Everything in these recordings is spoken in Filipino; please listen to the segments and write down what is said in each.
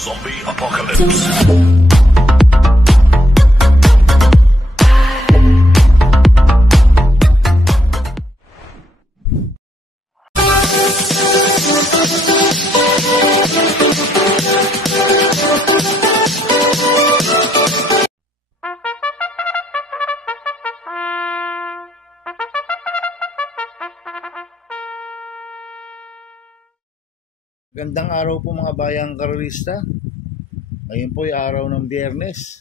Zombie Apocalypse. Gandang araw po mga bayang karerista. Ngayon po ay araw ng Biyernes,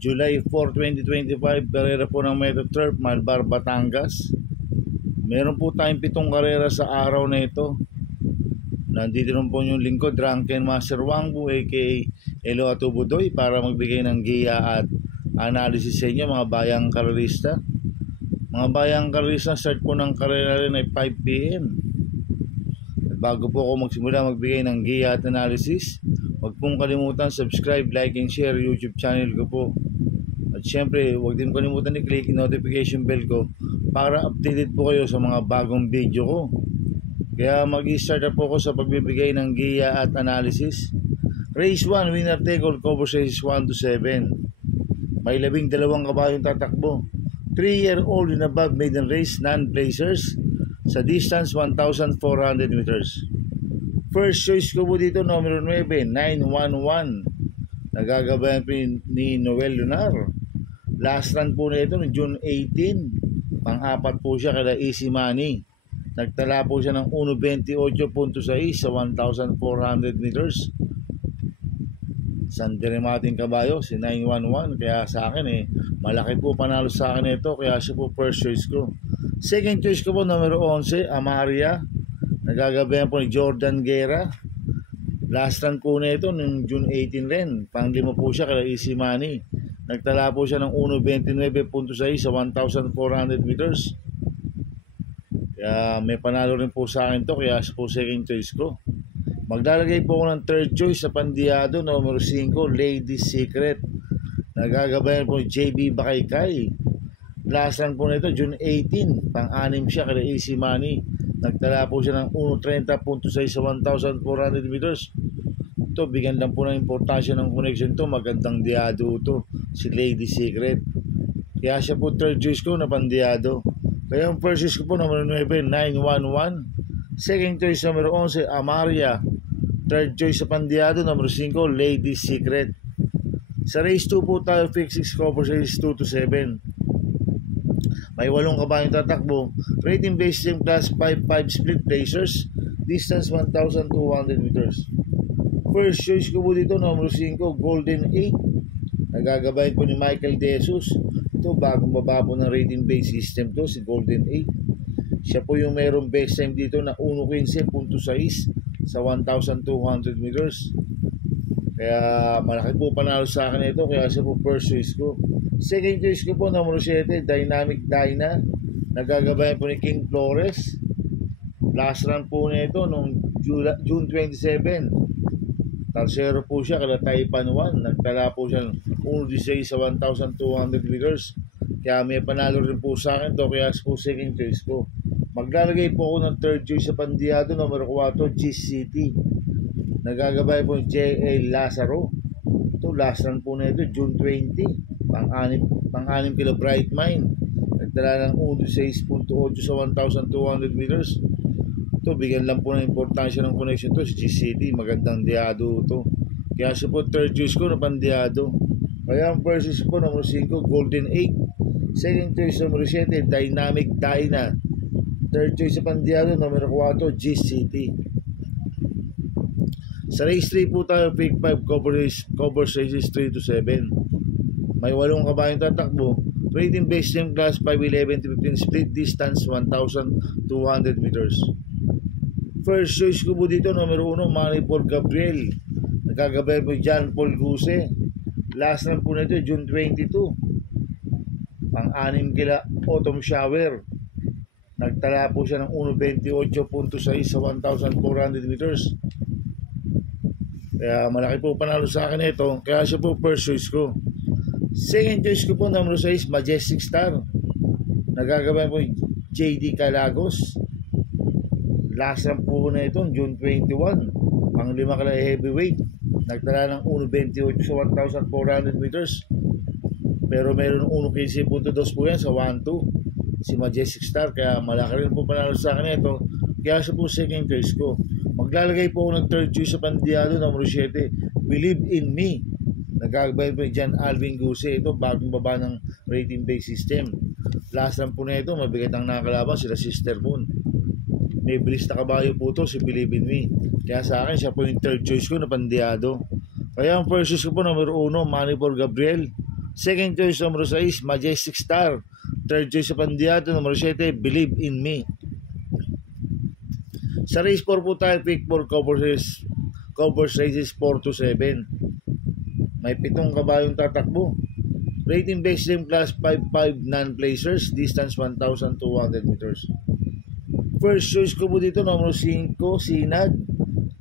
July 4, 2025, karera po ng Metro Turf, Malbar, Batangas. Meron po tayong 7 karera sa araw na ito. Nandito rin po yung lingkod, Drunken Master Wangbu aka Elo Atubudoy, para magbigay ng giya at analysis sa inyo mga bayang karerista. Mga bayang karerista, start po ng karera rin ay 5 PM. Bago po ako magsimula magbigay ng giya at analysis, huwag pong kalimutan subscribe, like, and share YouTube channel ko po. At syempre, huwag din kalimutan i-click notification bell ko para updated po kayo sa mga bagong video ko. Kaya mag-start na po ako sa pagbibigay ng giya at analysis. Race 1, winner take all, cover says 1 to 7. May 12 kabayong tatakbo. 3-year-old and above maiden race, non-placers. Sa distance 1,400 meters. First choice ko po dito, numero 9, 911. Nagagabayan po ni Noel Lunar. Last run po na ito noong June 18. Pang-apat po siya kada Easy Money. Nagtala po siya ng 1.28.6 sa 1,400 meters. San Dirimating kabayo, si 911. Kaya sa akin malaki po panalo sa akin ito. Kaya siya po first choice ko. Second choice ko po, numero 11, Amaria. Nagagabayan po ni Jordan Guerra. Last run po na ito noong June 18 rin. Pang-5 po siya kaya Easy Money. Nagtala po siya ng 1.29.6 sa 1,400 meters. Kaya may panalo rin po sa akin to, kaya po second choice ko. Maglalagay po ako ng third choice sa Pandiyado, numero 5, Lady's Secret. Nagagabayan po ni JB Bakaykay. Last run po na ito, June 18, pang-6 siya kada Easy Money. Nagtala po siya ng 1.30.6 sa 1,400 meters. Ito, bigyan lang po ng importansya ng connection to. Magandang diado to, si Lady Secret. Kaya siya po third choice ko na Pandiyado. Kaya ang first choice ko po, numero 9, 911. Second choice, numero 11, Amaria. Third choice sa Pandiyado, numero 5, Lady Secret. Sa race 2 po tayo, fix 6 cover says 2 to 7. May 8 kabayong tatakbo. Rating based team class 5-5 split placers. Distance 1,200 meters. First choice ko po dito, number 5, Golden 8. Nagagabayan po ni Michael De Jesus. Ito, bagong baba po ng rating based system to, si Golden 8. Siya po yung mayroong best time dito na 1.15.6 sa 1,200 meters. Kaya malaki po panalo sa akin ito, kaya siya po first choice ko. Second choice ko po, numero 7, Dynamic Dyna. Nagagabayan po ni King Flores. Last run po na ito noong June 27. Tarsero po siya kada Taipan 1. Nagtala po siya ng 1.16 sa 1,200 meters. Kaya may panalo rin po sa akin to, kaya po second choice ko. Maglalagay po ako ng third choice sa Pandiyado, numero 4, GCT. Nagagabayan po ni J.A. Lazaro. Ito, last run po na ito, June 20. Pang-6 kilo Bright Mine. Nagtala ng 1.6.8 sa 1,200 meters. Ito, bigyan lang po ng importansya ng connection to, si GCT. Magandang diado to. Kaya siya po third choice ko na Pandiyado. Kaya ang first choice ko, numero 5, Golden 8. Second choice, numero 7, Dynamic Dyna. Third choice sa Pandiyado, numero 4, GCT. Sa race 3 po tayo, pick 5 cover races 3 to 7. May 8 kabayong tatakbo. Rating based team class 5-11 to 15 split distance 1,200 meters. First choice ko po dito, numero 1, Manny Paul Gabriel. Nagkagabay po John Paul Guse. Last run po na ito, June 22. Pang-6 kila Autumn Shower. Nagtala po siya ng 1.28.6 sa 1,400 meters. Kaya malaki po panalo sa akin ito. Kaya siya po first choice ko. Second choice ko po, numero 6, Majestic Star. Nagagabayan po JD Calagos. Last run po na ito, June 21. Pang 5 kala heavyweight. Nagtala ng 1.28 sa 1,400 meters. Pero meron 1.15.2 po yan sa 1-2. Si Majestic Star. Kaya malaki rin po panalo sa akin ito. Kaya siya po second choice ko. Maglalagay po ako ng third choice sa Pandiado numero 7. Believe in Me. Nagagabay po dyan Alvin Guse. Ito bagong baba ng rating based system. Last lang po na ito. Mabigat ang nakakalaban sila Sister Moon. May bilis na kabayo po ito si Believe in Me. Kaya sa akin siya po yung third choice ko na Pandiado. Kaya ang first choice ko po numero 1 Money for Gabriel. Second choice numero 6 Majestic Star. Third choice sa Pandiado numero 7 Believe in Me. Sa race 4 po tayo, pick 4 covers races 4 to 7. May 7 kabayong tatakbo. Rating based system class 5-5 non-placers, distance 1,200 meters. First choice ko po dito, numero 5, Sinag.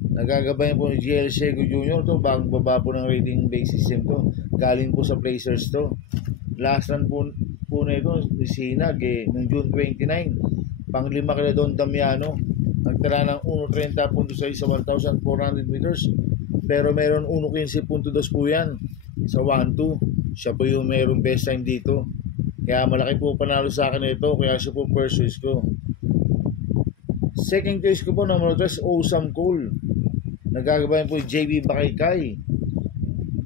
Nagagabayan po ni GL Sego Jr. to, bagong baba po ng rating based system to. Galing po sa placers to. Last run po na ito, ni Sinag, noong June 29. Pang-5 kila Don Damiano. Nagtala ng 1.30.6 sa 1,400 meters. Pero meron 1.15.2 po yan sa 1-2. Siya po yung meron best time dito. Kaya malaki po panalo sa akin ito. Kaya siya po first choice ko. Second choice ko po number 3, Awesome Cool. Nagagabayan po yung JB Bakaykay.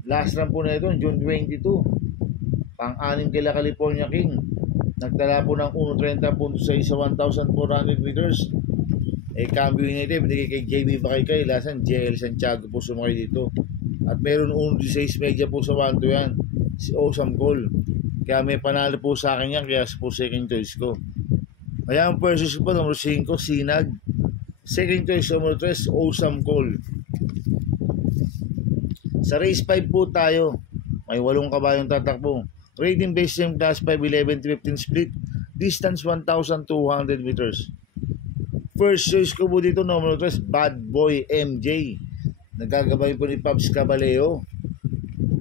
Last run po na ito, June 22. Pang-anim kila California King. Nagtala po ng 1.30.6 sa 1,400 meters. Cambio United, binigay kay JB Bakaykay. Lasan, JL Santiago po sumakay dito. At meron 1.16 media po sa 1-2 yan. Si Awesome Cool. Kaya may panalo po sa akin yan. Kaya po second choice ko. Kaya ang first choice po, number 5, Sinag. Second choice, number 3, Awesome Cool. Sa race 5 po tayo. May 8 kabayong tatakbo. Rating based system class 5, 11-15 split. Distance 1,200 meters. First choice ko po dito, number 3, Bad Boy MJ. Nagagabay po ni Pabs Caballeo.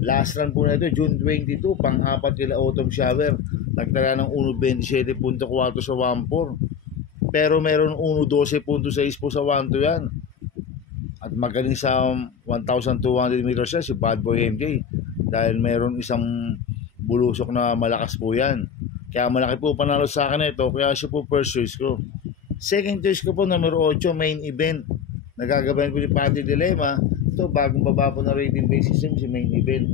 Last run po na ito, June 22, pang-apat kila Autumn Shower. Nagtala ng 1.27.4 sa 1-4. Pero meron 1.12.6 po sa 1-2 yan. At magaling sa 1,200 meters yan, si Bad Boy MJ. Dahil meron isang bulusok na malakas po yan. Kaya malaki po panalo sa akin ito, kaya siya po first choice ko. Second choice ko po, number 8, main event. Nagagabayan ko ni Patty Dilema. Ito, bagong baba po na rating based system, si main event.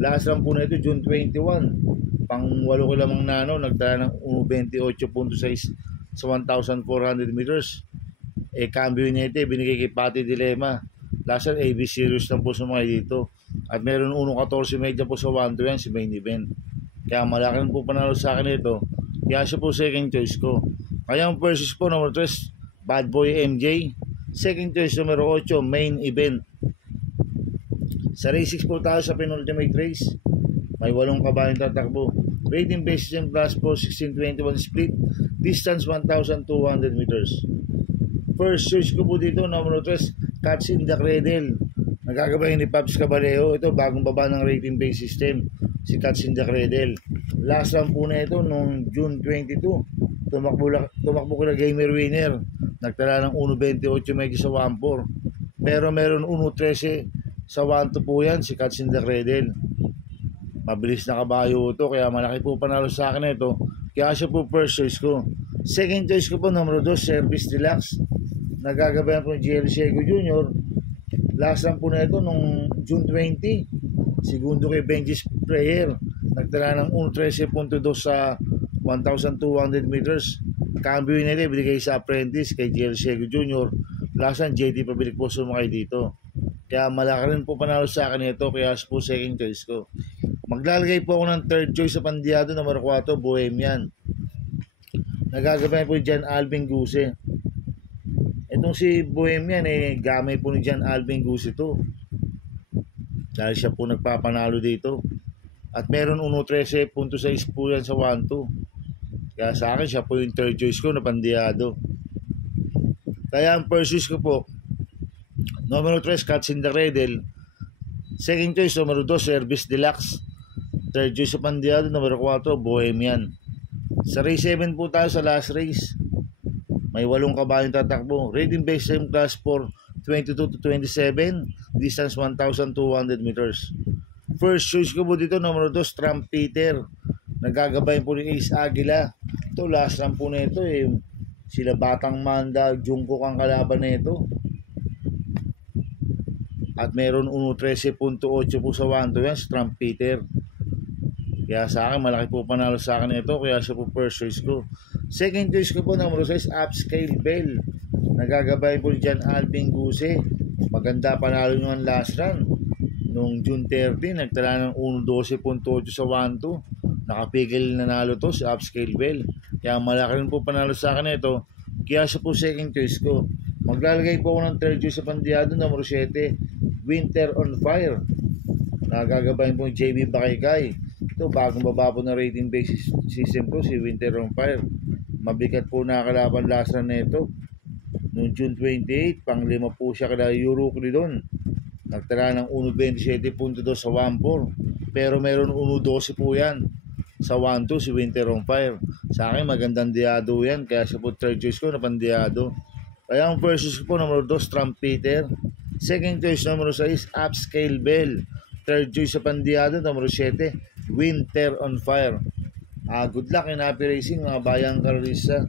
Last run po na ito, June 21. Pang-8 ko lamang nano, nagdala ng 1.28.6 sa 1,400 meters. Cambio United, binigay kay Patty Dilema. Last run, AB Series lang po sumakay dito. At meron 1.14 media po sa 1-2 yan, si main event. Kaya malaki po panalo sa akin ito. Kaya siya po second choice ko. Kaya ang first choice po, number 3, Bad Boy MJ. Second choice, number 8, main event. Sa race 6 po tayo sa penultimate race. May 8 kabayong tatakbo. Rating based system class po 16-21 split. Distance 1,200 meters. First choice ko po dito, number 3, Catch in the Cradle. Nagagabay ni Pabs Caballeo. Ito, bagong baba ng rating based system. Si Catch in the Cradle. Last run po na ito noong June 22. Tumakbo ko na gamer winner. Nagtala ng 1.28 medyo sa 1-4. Pero meron 1.13 sa 1-2 po yan, si Catch in the Cradle. Mabilis na kabayo ito, kaya malaki po panalo sa akin ito. Kaya siya po first choice ko. Second choice ko po, number 2, Service Deluxe. Nagagabayan po ni GL Sego Jr. Last run po na ito nung June 20. Segundo kay Benji Sprayer. Nagtala ng 1.13.2 sa 1,200 meters. Cambio United, binigay sa apprentice kay GL Sego Jr. Last run, JT Pabilik po sumakay dito. Kaya malaki rin po panalo sa akin ito, kaya po second choice ko. Maglalagay po ako ng third choice sa Pandiado, number 4, Bohemian. Nagagabayan po dyan Alvin Guse. Itong si Bohemian, gamay po ni Jan Alvin Guse ito. Dahil siya po nagpapanalo dito. At meron 1.13.6 po yan sa 1-2. Kaya sa akin, siya po yung third choice ko na Pandiado. Kaya ang first choice ko po, number 3, Catch in the Cradle. Second choice, number 2, Service Deluxe. Third choice sa Pandiado, number 4, Bohemian. Sa race 7 po tayo sa last race. May 8 kabayong tatakbo. Rating based system class 4, 22 to 27, distance 1,200 meters. First choice ko po dito, numero 2, Trumpeter. Nagagabay po ni Ace Aguila. Ito, last run po na ito eh. Sila Batang Manda, Jungkook ang kalaban na ito. At meron 1.13.8 po sa 1-2 yan, si Trumpeter. Kaya sa akin, malaki po panalo sa akin ito. Kaya siya po first choice ko. Second choice ko po, numero 6, Upscale Bell. Nagagabay po dyan Alvin Guse. Maganda panalo nyo ang last run. Noong June 30, nagtala ng 1.12.8 sa 1-2. Nakapigil nanalo to si Upscale Bell. Kaya malaki rin po panalo sa akin ito. Kaya siya po second choice ko. Maglalagay po ako ng third choice sa pandiyado, numero 7, Winter on Fire. Nagagabayin po JB Bakaykay. Ito, bagong baba po na rating based system po si Winter on Fire. Mabigat po nakakalaban last run na ito. Noong June 28, pang-5 po siya kada Eurocli doon. Nagtala ng 1.27.2 sa 1-4. Pero meron 1.12 po yan sa 1-2 si Winter on Fire. Sa akin, magandang diado yan. Kaya siya po third choice ko na pandiado. Kaya ang first choice ko po, numero 2, Trumpeter. Second choice, numero 6, Upscale Bell. Third choice sa pandiado, numero 7, Winter on Fire. Good luck in happy racing mga bayang karalista.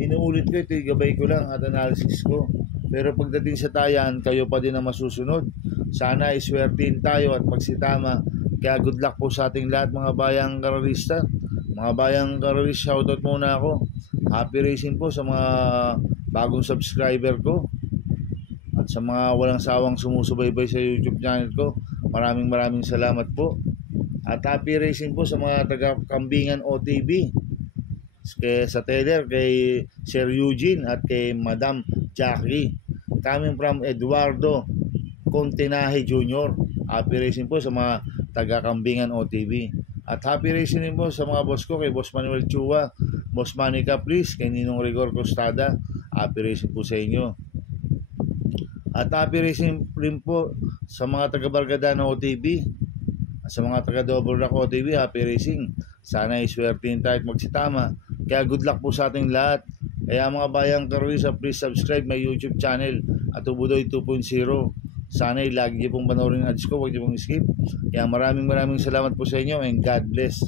Inuulit ko ito, gabay ko lang at analysis ko. Pero pagdating sa tayan, kayo pa din ang masusunod. Sana iswertin tayo at magsitama. Kaya good luck po sa ating lahat mga bayang karalista. Mga bayang karalista, shoutout muna ako. Happy racing po sa mga bagong subscriber ko. At sa mga walang sawang sumusubaybay sa YouTube channel ko. Maraming salamat po. At happy racing po sa mga taga-Kambingan OTV. Sa Taylor, kay Sir Eugene at kay Madam Jackie. Coming from Eduardo Continaje Jr. Happy racing po sa mga taga-Kambingan OTV. At happy racing din po sa mga boss ko, kay Boss Manuel Chua, Boss Manny Caprice, kay Ninong Rigor Costada. Happy racing po sa inyo. At happy racing rin po sa mga taga-Bargadana OTV. Sa mga taga-Double Rock OTV, happy racing. Sana iswertin tayo at magsitama. Kaya good luck po sa ating lahat. Kaya mga bayang karalista, please subscribe my YouTube channel at Ubudoy 2.0. Sana lagi niyo pong panoorin ang ads ko, huwag niyo pong skip. Kaya maraming salamat po sa inyo and God bless.